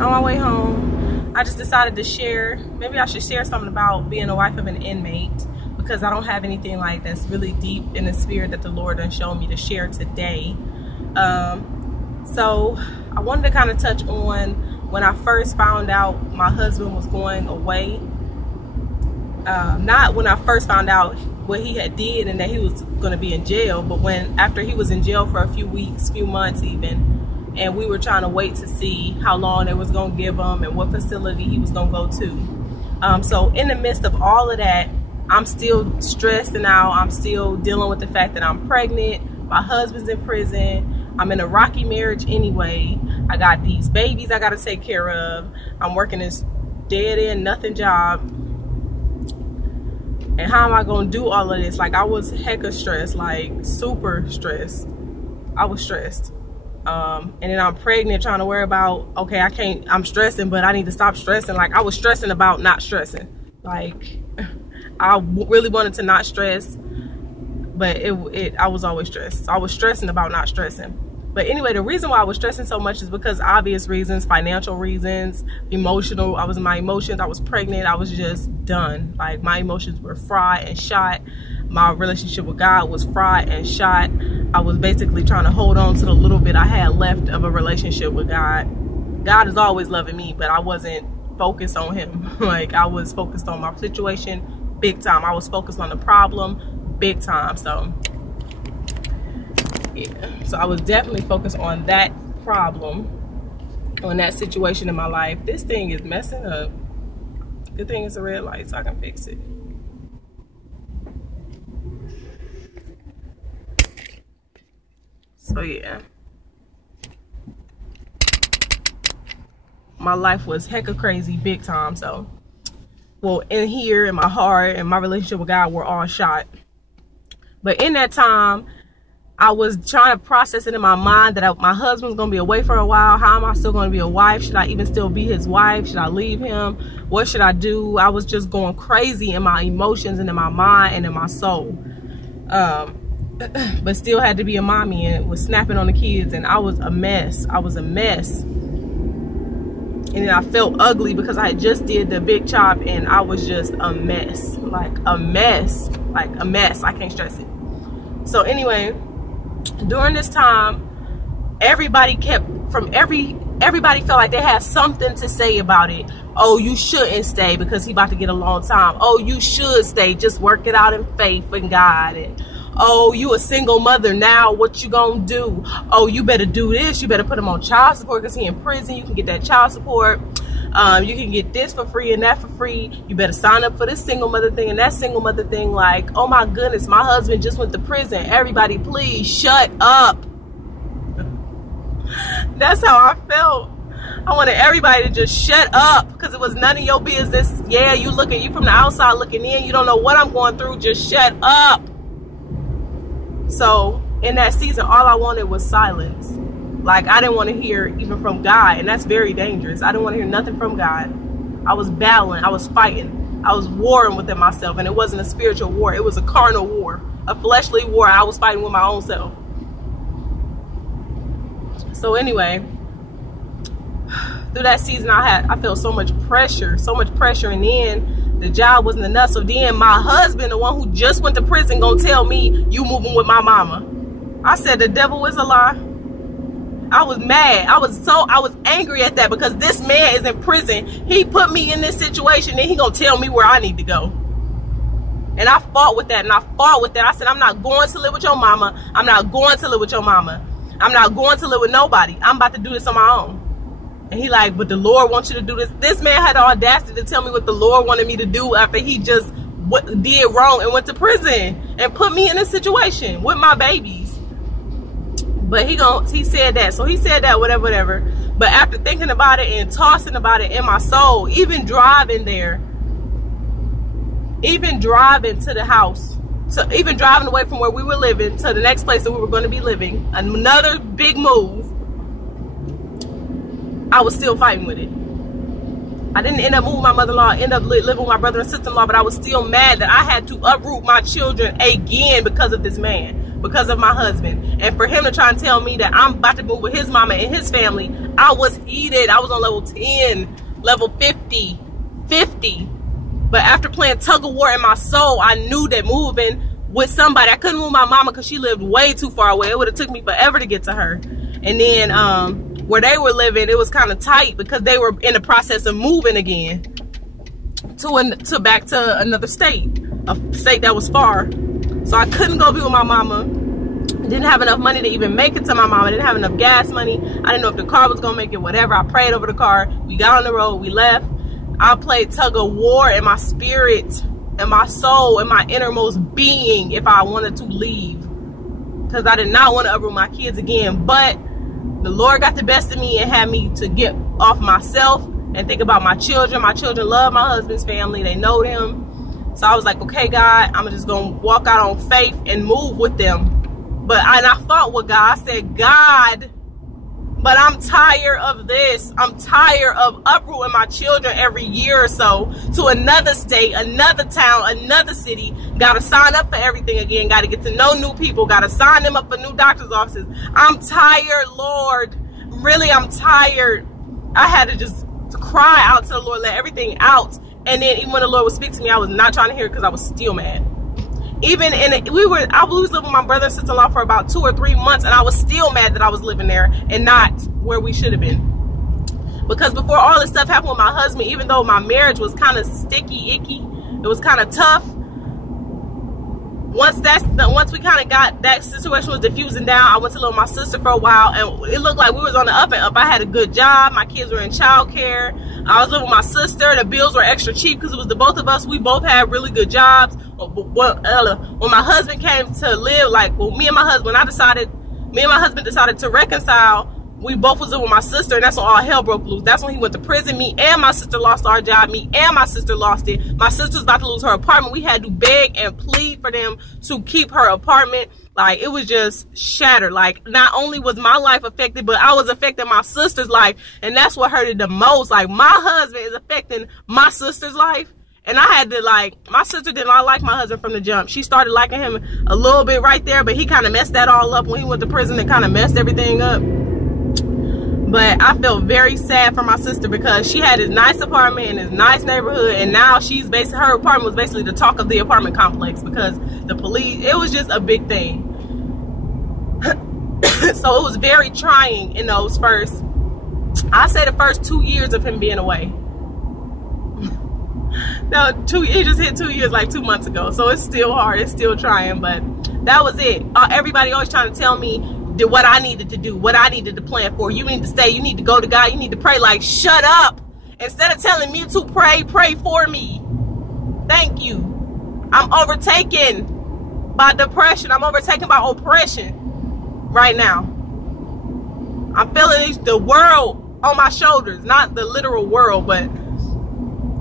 on my way home, I just decided to share, maybe I should share something about being a wife of an inmate, because I don't have anything like that's really deep in the spirit that the Lord done showed me to share today. So I wanted to kind of touch on when I first found out my husband was going away. Not when I first found out what he had did and that he was going to be in jail, but after he was in jail for a few weeks, few months even, and we were trying to wait to see how long they was going to give him and what facility he was going to go to. So in the midst of all of that, I'm still stressed out. I'm still dealing with the fact that I'm pregnant. My husband's in prison. I'm in a rocky marriage anyway. I got these babies I got to take care of. I'm working this dead-end nothing job. And how am I going to do all of this? Like, I was hecka stressed, like super stressed. I was stressed. And then I'm pregnant, trying to worry about, okay, I'm stressing, but I need to stop stressing. Like, I was stressing about not stressing. Like, I really wanted to not stress, but I was always stressed. So I was stressing about not stressing. But anyway, the reason why I was stressing so much is because obvious reasons, financial reasons, emotional. I was in my emotions. I was pregnant. I was just done. Like, my emotions were fried and shot. My relationship with God was fried and shot. I was basically trying to hold on to the little bit I had left of a relationship with God. God is always loving me, but I wasn't focused on him. Like, I was focused on my situation big time. I was focused on the problem big time. So yeah, so I was definitely focused on that problem, on that situation in my life. This thing is messing up. Good thing it's a red light so I can fix it. So yeah, my life was hecka crazy big time. So, well, in here, in my heart and my relationship with God were all shot. But in that time, I was trying to process it in my mind that my husband's going to be away for a while. How am I still going to be a wife? Should I even still be his wife? Should I leave him? What should I do? I was just going crazy in my emotions and in my mind and in my soul. But still had to be a mommy and was snapping on the kids. And I was a mess. I was a mess. And then I felt ugly because I had just did the big chop and I was just a mess. Like a mess. Like a mess. I can't stress it. So anyway, during this time, everybody felt like they had something to say about it. Oh, you shouldn't stay because he about to get a long time. Oh, you should stay. Just work it out in faith in God. And oh, you a single mother now. What you gonna do? Oh, you better do this. You better put him on child support because he in prison. You can get that child support. You can get this for free and that for free. You better sign up for this single mother thing and that single mother thing. Like, oh my goodness, my husband just went to prison. Everybody, please shut up. That's how I felt. I wanted everybody to just shut up because it was none of your business. Yeah, you from the outside looking in. You don't know what I'm going through. Just shut up. So in that season, all I wanted was silence. Like, I didn't want to hear even from God, and that's very dangerous. I didn't want to hear nothing from God. I was battling. I was fighting. I was warring within myself, and it wasn't a spiritual war. It was a carnal war, a fleshly war. I was fighting with my own self. So anyway, through that season, I felt so much pressure, and then the job wasn't enough. So then my husband, the one who just went to prison, gonna tell me you moving with my mama. I said the devil is a lie. I was mad. I was angry at that because this man is in prison. He put me in this situation and he gonna tell me where I need to go. And I fought with that, I said, I'm not going to live with your mama. I'm not going to live with your mama. I'm not going to live with nobody. I'm about to do this on my own. And he like, but the Lord wants you to do this. This man had the audacity to tell me what the Lord wanted me to do after he just did wrong and went to prison and put me in this situation with my babies. But he said that. So he said that, whatever. But after thinking about it and tossing about it in my soul, even driving there, even driving to the house, so even driving away from where we were living to the next place that we were going to be living, another big move, I was still fighting with it. I didn't end up moving my mother-in-law, I ended up living with my brother and sister-in-law, but I was still mad that I had to uproot my children again because of this man. because of my husband. And for him to try and tell me that I'm about to move with his mama and his family, I was heated. I was on level 10, level 50. But after playing tug of war in my soul, I knew that moving with somebody, I couldn't move my mama because she lived way too far away. It would have took me forever to get to her. And then where they were living, it was kind of tight because they were in the process of moving again to back to another state, a state that was far. So I couldn't go be with my mama. Didn't have enough money to even make it to my mama. Didn't have enough gas money. I didn't know if the car was gonna make it, whatever. I prayed over the car. We got on the road, we left. I played tug of war in my spirit, in my soul, in my innermost being if I wanted to leave. Because I did not want to uproot my kids again. But the Lord got the best of me and had me to get off myself and think about my children. My children love my husband's family. They know them. So I was like, okay, God, I'm just going to walk out on faith and move with them. And I fought with God. I said, God, but I'm tired of this. I'm tired of uprooting my children every year or so to another state, another town, another city. Got to sign up for everything again. Got to get to know new people. Got to sign them up for new doctor's offices. I'm tired, Lord. Really, I'm tired. I had to just cry out to the Lord, let everything out. And then even when the Lord would speak to me, I was not trying to hear it because I was still mad. Even I was living with my brother and sister-in-law for about 2 or 3 months, and I was still mad that I was living there and not where we should have been. Because before all this stuff happened with my husband, even though my marriage was kind of sticky, icky, it was kind of tough. Once we kind of got that situation was diffusing down, I went to live with my sister for a while, and it looked like we was on the up and up. I had a good job. My kids were in childcare. I was living with my sister. The bills were extra cheap because it was the both of us. We both had really good jobs. When my husband came to live, me and my husband decided to reconcile. We both was living with my sister, and that's when all hell broke loose. That's when he went to prison. Me and my sister lost our job. Me and my sister lost it. My sister was about to lose her apartment. We had to beg and plead for them to keep her apartment. Like, it was just shattered. Like, not only was my life affected, but I was affecting my sister's life, and that's what hurted the most. Like, my husband is affecting my sister's life. And I had to, my sister did not like my husband from the jump. She started liking him a little bit right there, but he kind of messed that all up when he went to prison. It kind of messed everything up. But I felt very sad for my sister because she had this nice apartment in this nice neighborhood, and now her apartment was basically the talk of the apartment complex because the police, it was just a big thing. So it was very trying in those I say the first 2 years of him being away. No, it just hit 2 years like 2 months ago, so it's still hard, it's still trying, but that was it. Everybody always trying to tell me what I needed to do, what I needed to plan for. You need to stay, you need to go to God, you need to pray. Like, shut up. Instead of telling me to pray for me. Thank you. I'm overtaken by depression. I'm overtaken by oppression right now. I'm feeling the world on my shoulders, not the literal world, but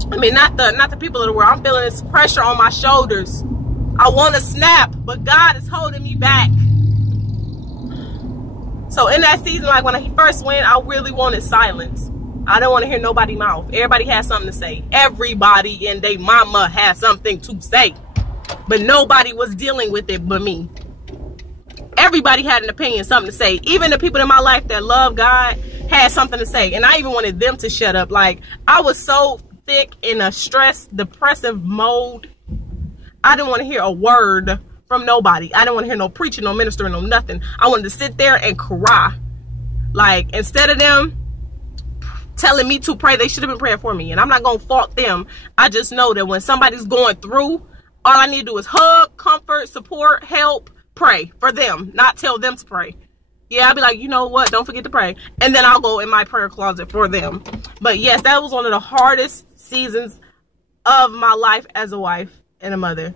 not the people of the world. I'm feeling this pressure on my shoulders. I want to snap, but God is holding me back. So in that season, like when he first went, I really wanted silence. I didn't want to hear nobody's mouth. Everybody had something to say. Everybody and their mama had something to say. But nobody was dealing with it but me. Everybody had an opinion, something to say. Even the people in my life that love God had something to say. And I even wanted them to shut up. Like, I was so thick in a stressed, depressive mode. I didn't want to hear a word from nobody. I didn't want to hear no preaching, no ministering, no nothing. I wanted to sit there and cry. Like, instead of them telling me to pray, they should have been praying for me. And I'm not going to fault them. I just know that when somebody's going through, all I need to do is hug, comfort, support, help, pray for them, not tell them to pray. Yeah, I'll be like, you know what? Don't forget to pray. And then I'll go in my prayer closet for them. But yes, that was one of the hardest seasons of my life as a wife and a mother.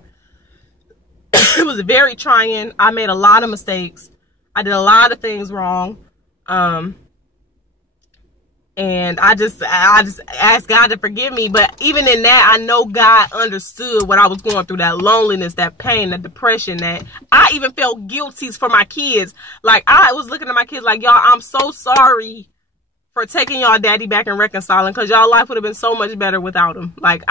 It was very trying. I made a lot of mistakes. I did a lot of things wrong. And I just asked God to forgive me. But even in that, I know God understood what I was going through, that loneliness, that pain, that depression, that I even felt guilty for my kids. Like, I was looking at my kids like, y'all, I'm so sorry for taking y'all daddy back and reconciling, because y'all life would have been so much better without him. Like,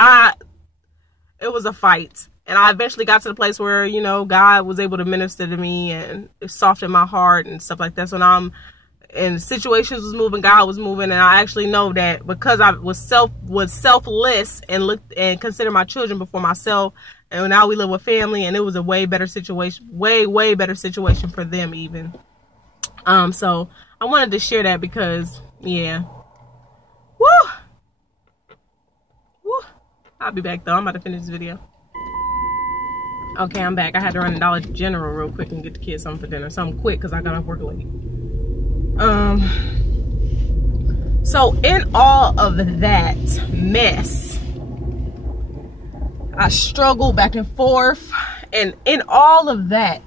it was a fight. And I eventually got to the place where, you know, God was able to minister to me and it softened my heart and stuff like that. So now and situations was moving, God was moving, and I actually know that because I was selfless and looked and considered my children before myself, and now we live with family, and it was a way better situation, way better situation for them even. So I wanted to share that because, yeah. Woo! I'll be back though. I'm about to finish this video. Okay, I'm back. I had to run to Dollar General real quick and get the kids something for dinner. Something quick because I got off work late. So in all of that mess, I struggled back and forth. And in all of that,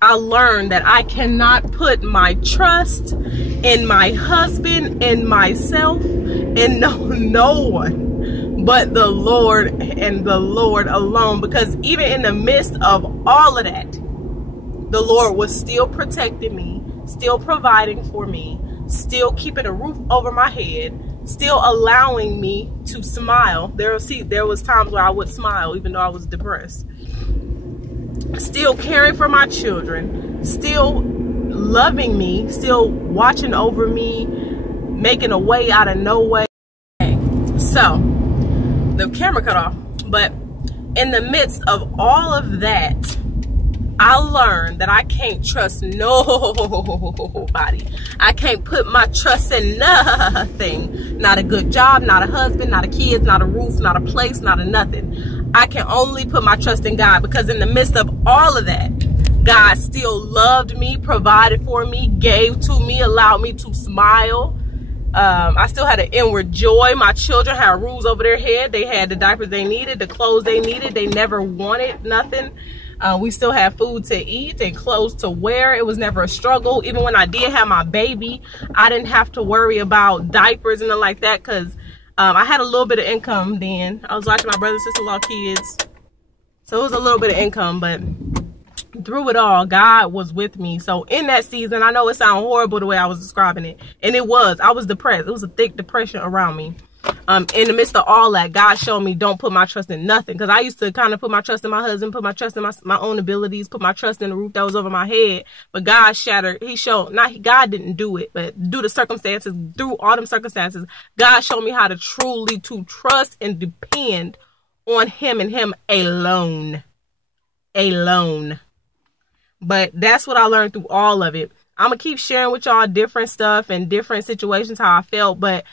I learned that I cannot put my trust in my husband, in myself, and no one but the Lord and the Lord alone. Because even in the midst of all of that, the Lord was still protecting me, still providing for me, still keeping a roof over my head, still allowing me to smile. There was times where I would smile even though I was depressed. Still caring for my children, still loving me, still watching over me, making a way out of no way. So the camera cut off, but in the midst of all of that, I learned that I can't trust nobody. I can't put my trust in nothing. Not a good job, not a husband, not a kids, not a roof, not a place, not a nothing. I can only put my trust in God, because in the midst of all of that, God still loved me, provided for me, gave to me, allowed me to smile. I still had an inward joy. My children had roofs over their head. They had the diapers they needed, the clothes they needed. They never wanted nothing. We still had food to eat and clothes to wear. It was never a struggle. Even when I did have my baby, I didn't have to worry about diapers and nothing like that, because I had a little bit of income then. I was watching my brother and sister-in-law kids. So it was a little bit of income, but through it all, God was with me. So in that season, I know it sounds horrible the way I was describing it, and it was. I was depressed. It was a thick depression around me. In the midst of all that, God showed me don't put my trust in nothing, because I used to kind of put my trust in my husband, put my trust in my own abilities, put my trust in the roof that was over my head. But God shattered. He showed, God didn't do it, but due to circumstances, through all them circumstances, God showed me how to truly to trust and depend on Him and Him alone. But that's what I learned through all of it. I'm going to keep sharing with y'all different stuff and different situations, how I felt. But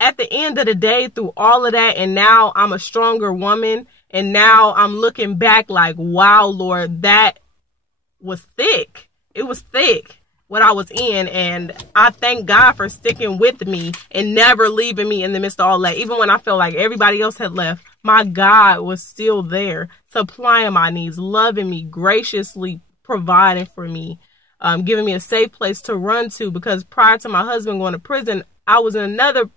at the end of the day, through all of that, and now I'm a stronger woman, and now I'm looking back like, wow, Lord, that was thick. It was thick what I was in, and I thank God for sticking with me and never leaving me in the midst of all that. Even when I felt like everybody else had left, my God was still there, supplying my needs, loving me, graciously providing for me, giving me a safe place to run to. Because prior to my husband going to prison, I was in another,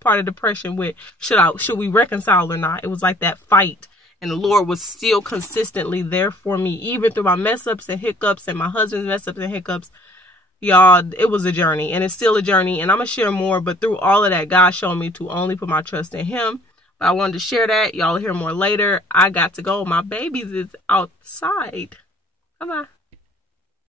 part of depression with should we reconcile or not. It was like that fight, and the Lord was still consistently there for me, even through my mess ups and hiccups and my husband's mess ups and hiccups. Y'all, it was a journey, and it's still a journey, and I'm gonna share more. But through all of that, God showed me to only put my trust in Him. But I wanted to share that. Y'all will hear more later. I got to go. My babies is outside. Bye-bye.